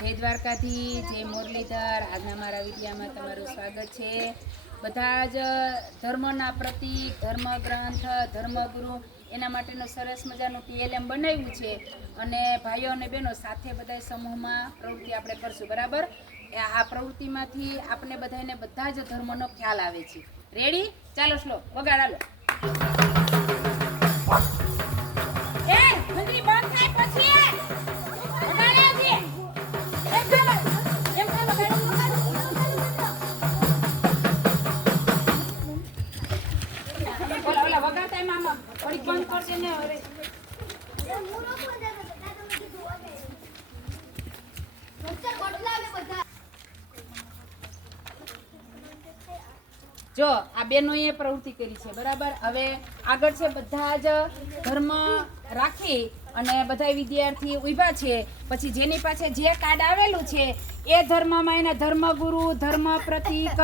જય દ્વારકાથી, જય મુરલીધર। આજના મારા વિડીયામાં તમારું સ્વાગત છે। બધા જ ધર્મના પ્રતીક, ધર્મગ્રંથ, ધર્મગુરુ એના માટેનું સરસ મજાનું TLM બનાવ્યું છે અને ભાઈઓ અને બહેનો સાથે બધા સમૂહમાં પ્રવૃત્તિ આપણે કરશું, બરાબર? આ પ્રવૃત્તિમાંથી આપણે બધાને બધા જ ધર્મનો ખ્યાલ આવે છે। રેડી? ચાલો સ્લો વગાડ હાલો। એ ઘંટડી બંધ થાય પછી બંધ કરશે ને હવે જો આ બેનોએ પ્રવૃત્તિ કરી છે, બરાબર? હવે આગળ છે બધા જ ધર્મ રાખી અને બધા વિદ્યાર્થી ઊભા છે, પછી જેની પાસે જે કાર્ડ આવેલું છે એ ધર્મમાં એના ધર્મગુરુ, ધર્મ પ્રતીક,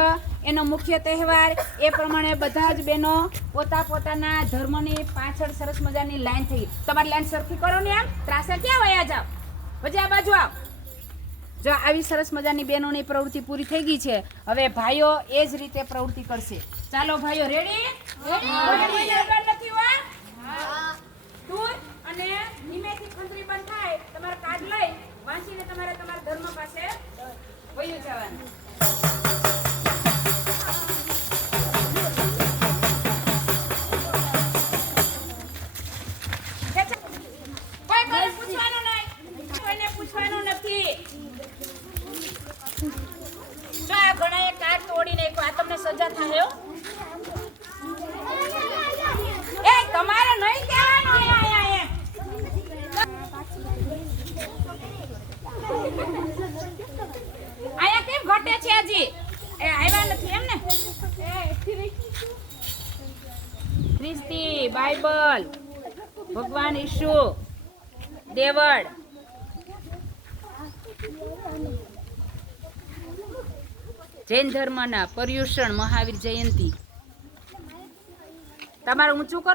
એનો મુખ્ય તહેવાર એ પ્રમાણે બધા જ બહેનો પોતાના ધર્મની પાછળ સરસ મજાની લાઈન થઈ। તમારી લાઈન સરખી કરો ને, આમ ત્રાસા ક્યાં વયા જાવ, પછી આ બાજુ આવ। જો આવી સરસ મજાની બહેનોની પ્રવૃત્તિ પૂરી થઈ ગઈ છે। હવે ભાઈઓ એ જ રીતે પ્રવૃત્તિ કરશે। ચાલો ભાઈઓ, રેડી? નથી અને ધીમેથી ખંજરી બંધ થાય, તમારા કાર્ડ લઈ વાંચીને તમારે તમારા ધર્મ પાસે વયું જવાનું। પૂછવાનું નથી। જો આ ઘણાએ કાર્ડ તોડી નાખ્યો, આ તમને સજા થાય હો। એ તમારે નહીં કહેવાનું આયા કેમ ઘટે છે હજી? એ આવ્યા નથી એમ ને? ખ્રિસ્તી, બાઇબલ, ભગવાન ઈસુ, દેવળ, જૈન ધર્મના પર્યુષણ, મહાવીર જયંતી। તમારે ઊંચું કરો।